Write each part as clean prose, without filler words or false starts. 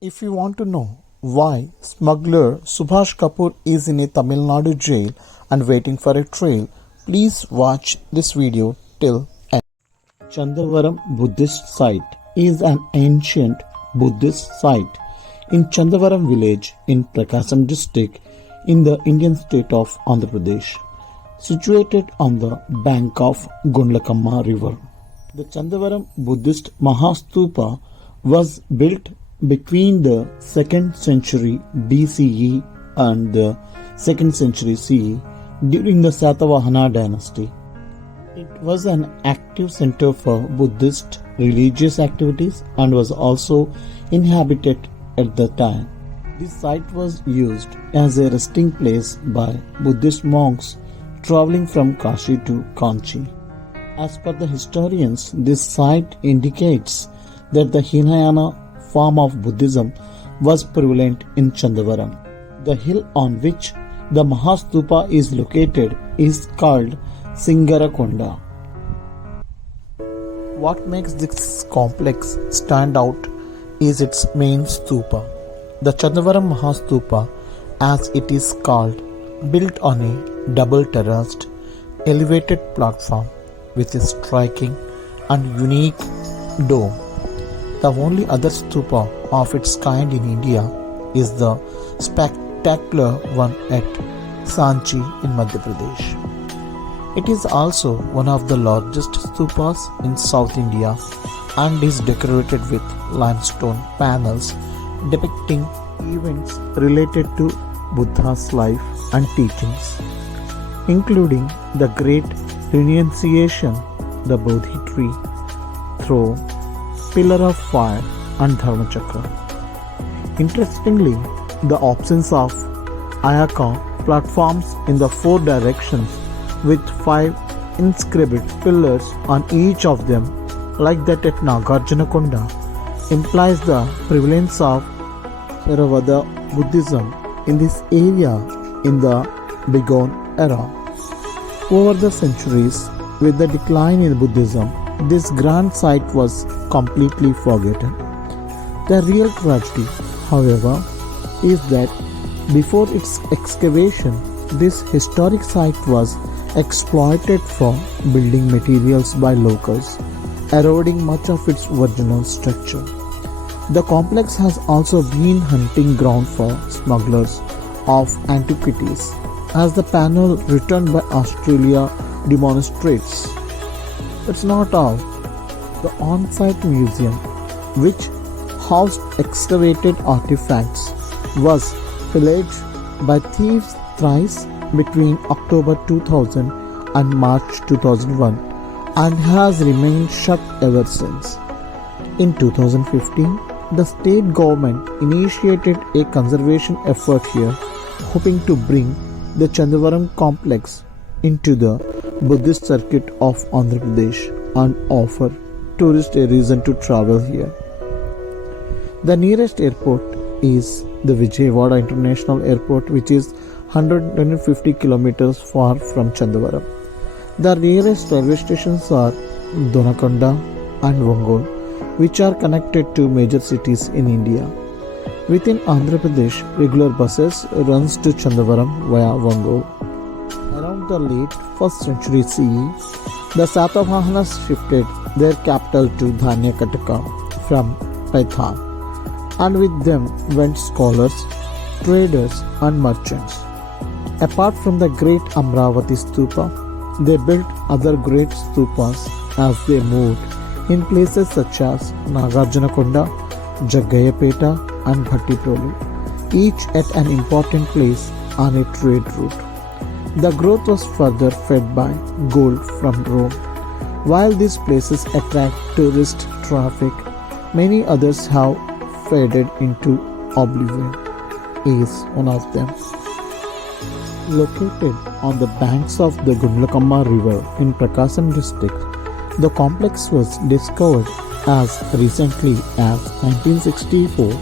If you want to know why smuggler Subhash Kapoor is in a Tamil Nadu jail and waiting for a trial, please watch this video till end. Chandavaram Buddhist site is an ancient Buddhist site in Chandavaram village in Prakasam district in the Indian state of Andhra Pradesh, situated on the bank of Gundlakamma river. The Chandavaram Buddhist Mahastupa was built between the 2nd century BCE and the 2nd century CE during the Satavahana dynasty. It was an active center for Buddhist religious activities and was also inhabited at the time. This site was used as a resting place by Buddhist monks traveling from Kashi to Kanchi. As per the historians, this site indicates that the Hinayana form of Buddhism was prevalent in Chandavaram. The hill on which the Mahastupa is located is called Singarakonda. What makes this complex stand out is its main stupa. The Chandavaram Mahastupa, as it is called, built on a double terraced, elevated platform with a striking and unique dome. The only other stupa of its kind in India is the spectacular one at Sanchi in Madhya Pradesh. It is also one of the largest stupas in South India and is decorated with limestone panels depicting events related to Buddha's life and teachings, including the Great Renunciation, the Bodhi tree, throne, pillar of fire and Dharmachakra. Interestingly, the absence of ayaka platforms in the 4 directions with 5 inscribed pillars on each of them, like that at Nagarjunakonda, implies the prevalence of Theravada Buddhism in this area in the bygone era. Over the centuries, with the decline in Buddhism, this grand site was completely forgotten. The real tragedy, however, is that before its excavation, this historic site was exploited for building materials by locals, eroding much of its original structure. The complex has also been hunting ground for smugglers of antiquities, as the panel returned by Australia demonstrates. That's not all. The on-site museum, which housed excavated artifacts, was pillaged by thieves thrice between October 2000 and March 2001 and has remained shut ever since. In 2015, the state government initiated a conservation effort here, hoping to bring the Chandavaram complex into the Buddhist circuit of Andhra Pradesh and offer tourists a reason to travel here. The nearest airport is the Vijayawada International Airport, which is 150 kilometers far from Chandavaram. The nearest railway stations are Donakonda and Vongol, which are connected to major cities in India. Within Andhra Pradesh, regular buses runs to Chandavaram via Vongol. Around the late 1st century CE, the Satavahanas shifted their capital to Dhanyakataka from Paithan, and with them went scholars, traders and merchants. Apart from the great Amravati Stupa, they built other great stupas as they moved in places such as Nagarjunakonda, Jaggayapeta and Bhattipolu, each at an important place on a trade route. The growth was further fed by gold from Rome. While these places attract tourist traffic, many others have faded into oblivion. Is one of them. Located on the banks of the Gundlakamma river in Prakasam district, the complex was discovered as recently as 1964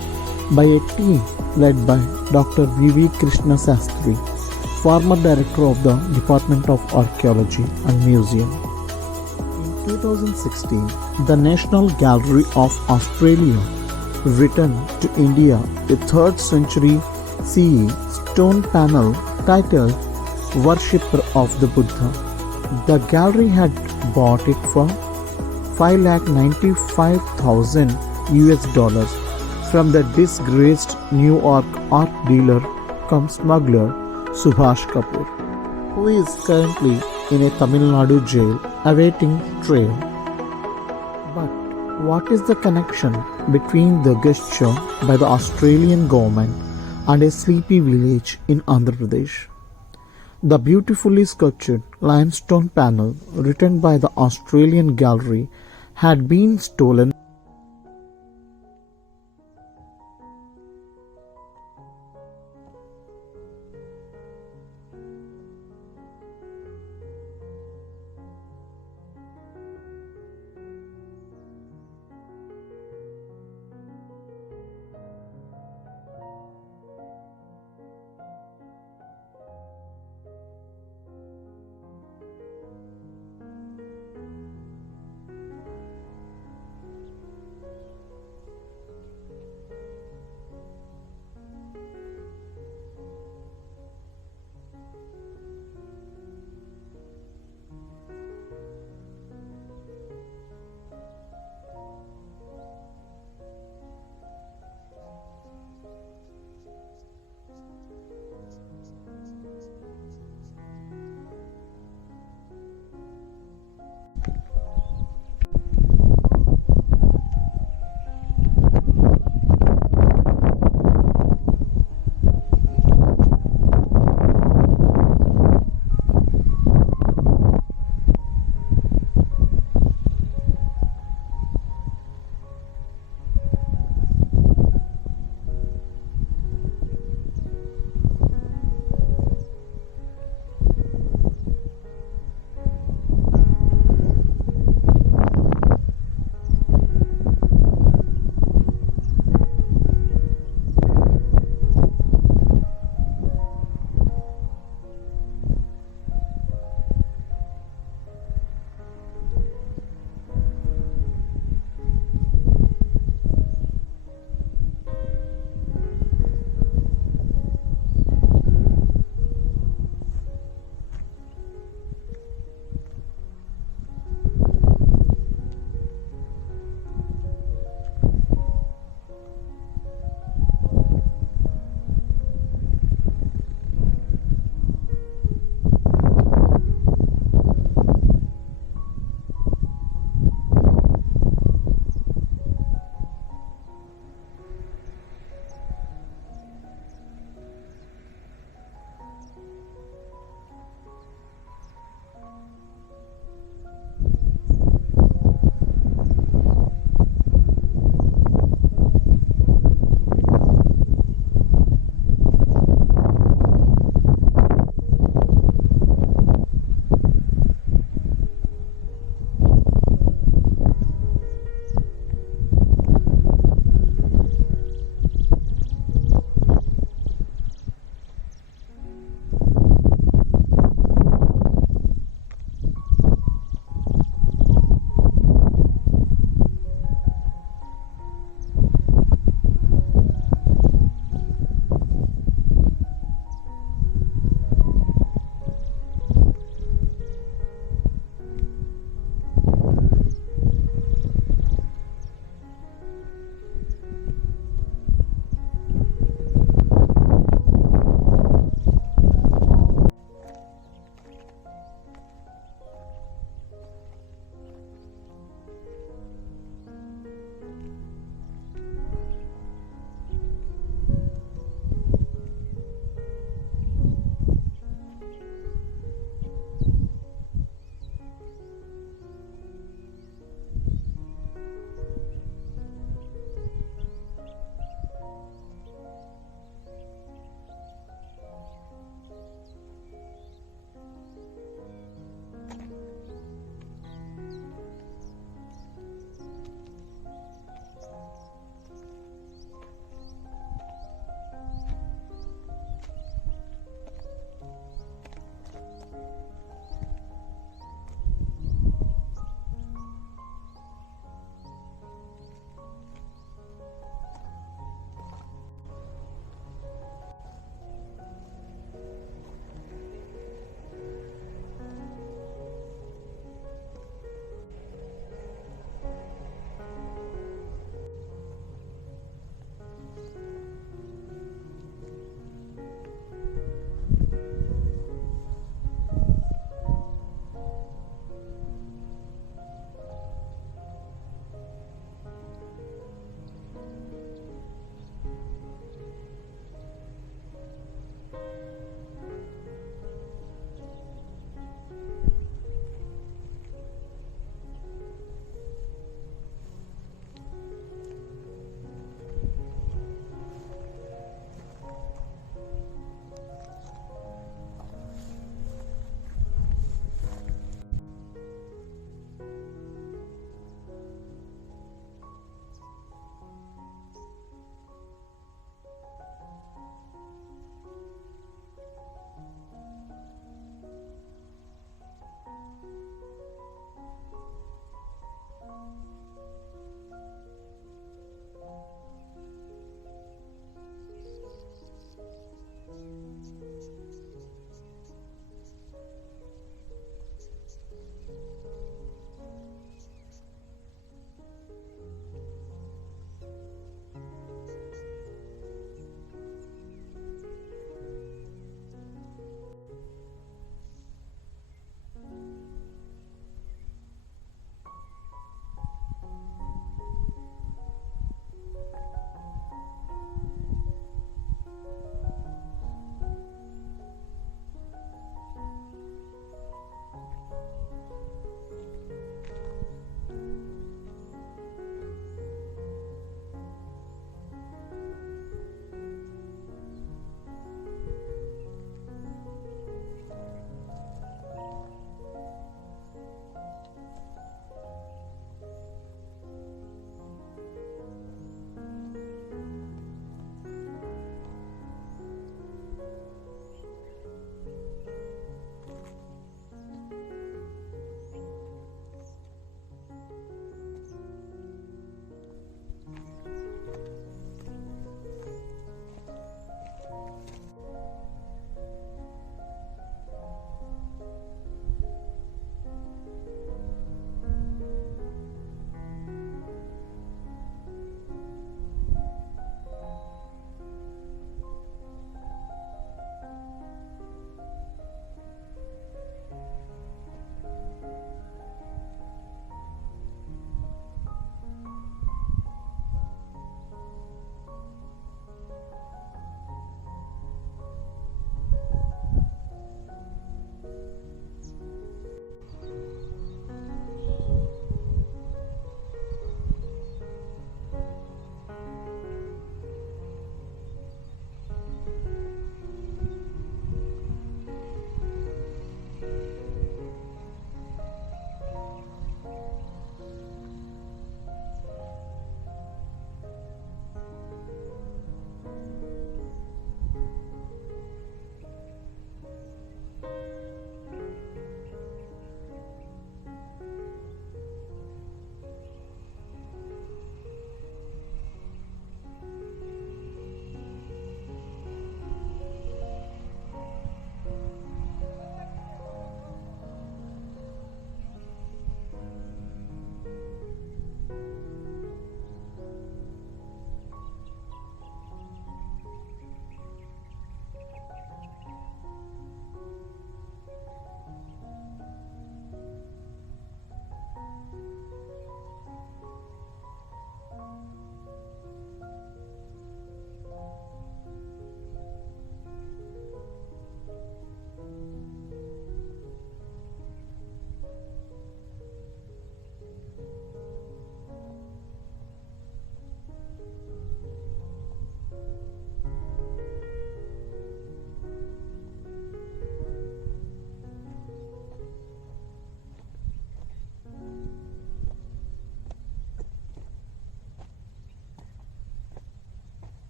by a team led by Dr. V.V. Krishna Sastry, former director of the Department of Archaeology and Museum. In 2016, the National Gallery of Australia Written to India, a 3rd century CE stone panel titled Worshipper of the Buddha. The gallery had bought it for $595,000 US from the disgraced New York art dealer cum smuggler Subhash Kapoor, who is currently in a Tamil Nadu jail awaiting trial. But what is the connection between the gesture by the Australian government and a sleepy village in Andhra Pradesh? The beautifully sculptured limestone panel written by the Australian gallery had been stolen